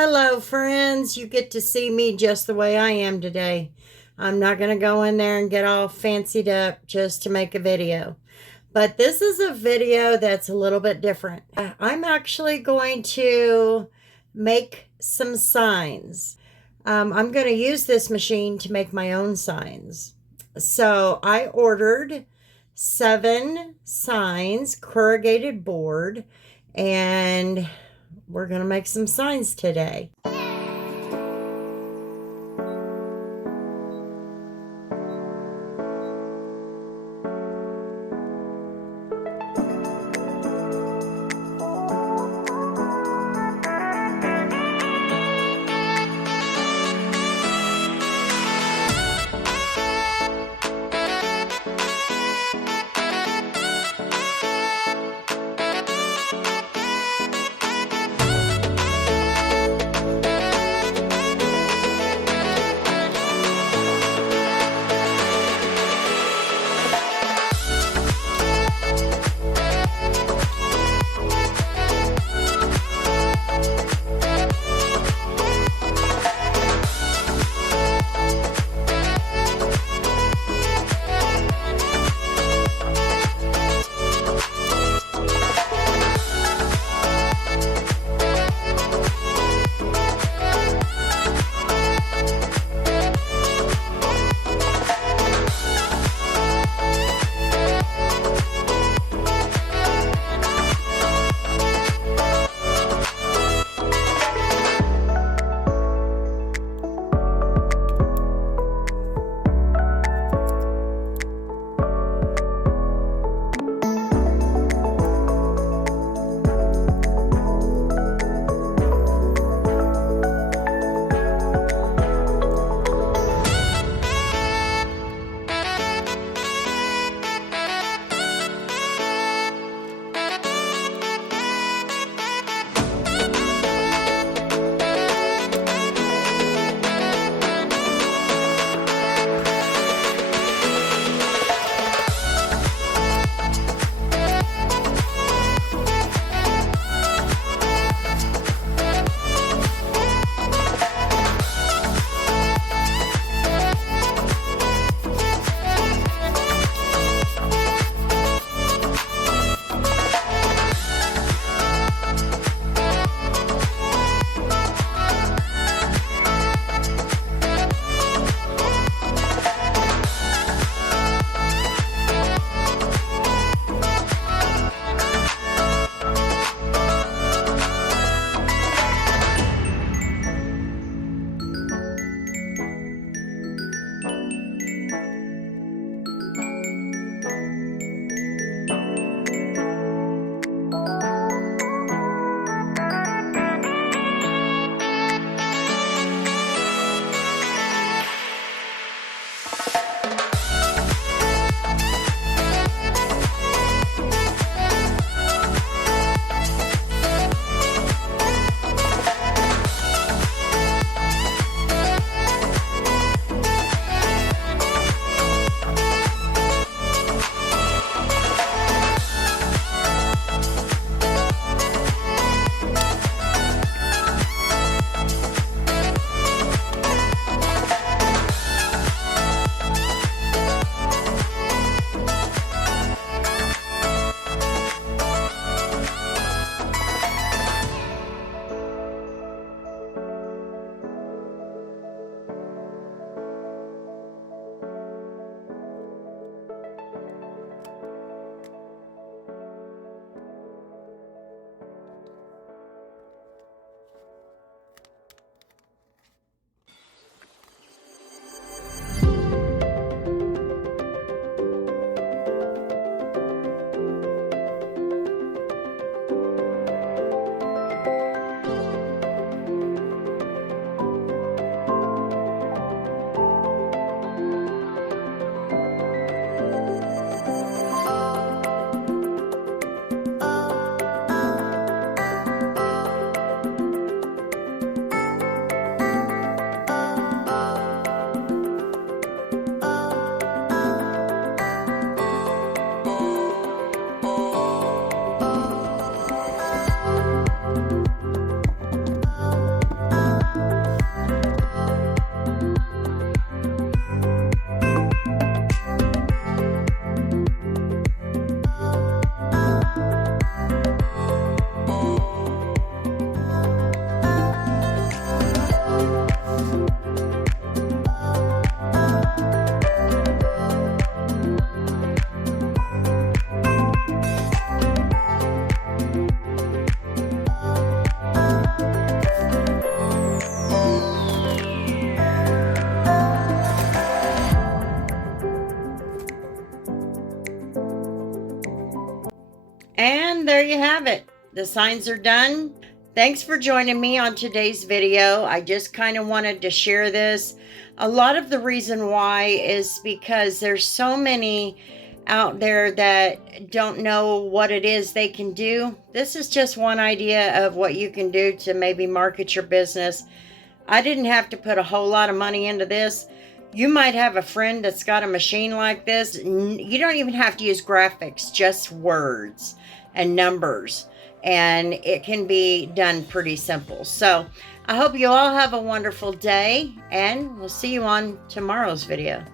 Hello, friends. You get to see me just the way I am today. I'm not going to go in there and get all fancied up just to make a video. But this is a video that's a little bit different. I'm actually going to make some signs. I'm going to use this machine to make my own signs. So I ordered 7 signs, corrugated board, and we're going to make some signs today. you have it. The signs are done. Thanks for joining me on today's video. I just kind of wanted to share this. A lot of the reason why is because there's so many out there that don't know what it is they can do. This is just one idea of what you can do to maybe market your business. I didn't have to put a whole lot of money into this. You might have a friend that's got a machine like this. You don't even have to use graphics, just words and numbers, and it can be done pretty simple. So I hope you all have a wonderful day, and we'll see you on tomorrow's video.